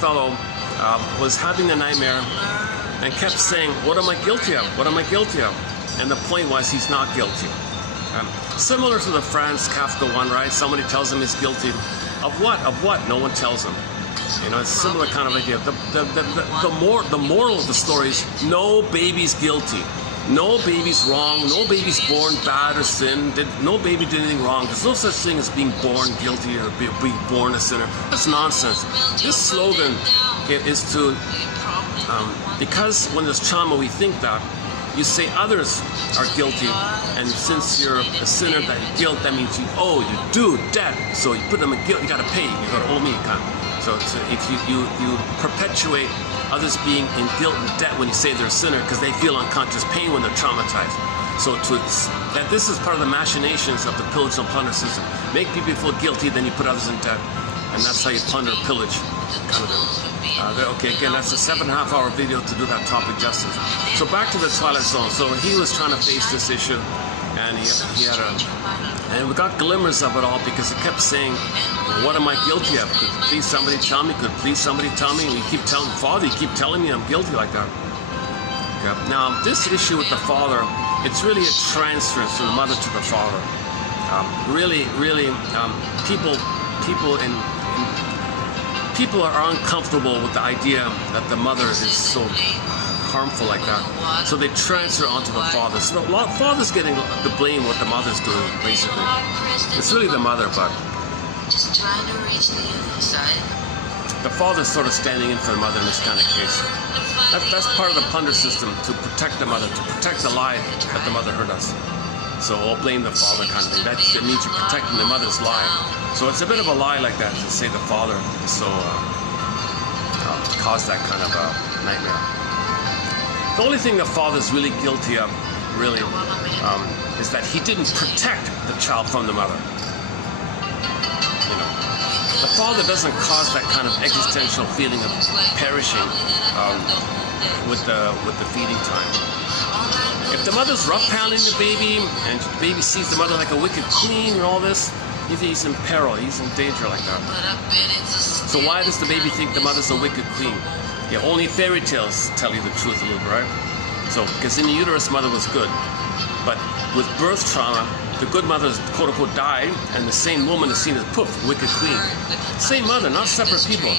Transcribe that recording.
fellow was having a nightmare and kept saying, "What am I guilty of? What am I guilty of?" And the point was, he's not guilty. Similar to the Franz Kafka one, right? Somebody tells him he's guilty of what? Of what? No one tells him. You know, it's a similar kind of idea. The moral of the story is no baby's guilty. No baby's wrong. No baby's born bad or sin. No baby did anything wrong. There's no such thing as being born guilty or being born a sinner. That's nonsense. This slogan is to, because when there's trauma, we think that. You say others are guilty, and since you're a sinner, that guilt, that means you do debt. So you put them in guilt, you gotta pay, you gotta owe me, kind of. So if you perpetuate others being in guilt and debt when you say they're a sinner, because they feel unconscious pain when they're traumatized. So that this is part of the machinations of the pillage and plunder system. Make people feel guilty, then you put others in debt, and that's how you plunder, pillage, kind of thing. Okay, again, that's a 7.5-hour video to do that topic justice. So back to the Twilight Zone. So he was trying to face this issue, and he had and we got glimmers of it all because he kept saying, "What am I guilty of? Could please somebody tell me? Could please somebody tell me?" And you keep telling Father, you keep telling me I'm guilty like that. Okay. Now this issue with the father, it's really a transference from the mother to the father. People are uncomfortable with the idea that the mother is so harmful like that, so they transfer onto the father. So the father's getting the blame what the mother's doing, basically. It's really the mother, but the father's sort of standing in for the mother in this kind of case. That's part of the plunder system, to protect the mother, to protect the lie that the mother heard us. So I'll blame the father, kind of thing. That means you're protecting the mother's lie. So it's a bit of a lie like that to say the father caused that kind of nightmare. The only thing the father's really guilty of, really, is that he didn't protect the child from the mother. You know, the father doesn't cause that kind of existential feeling of perishing with the feeding time. If the mother's rough-handling the baby, and the baby sees the mother like a wicked queen and all this, he's in peril, he's in danger like that. So why does the baby think the mother's a wicked queen? Yeah, only fairy tales tell you the truth a little bit, right? So, because in the uterus, mother was good. But with birth trauma, the good mother, quote-unquote, died, and the same woman is seen as, poof, wicked queen. Same mother, not separate people.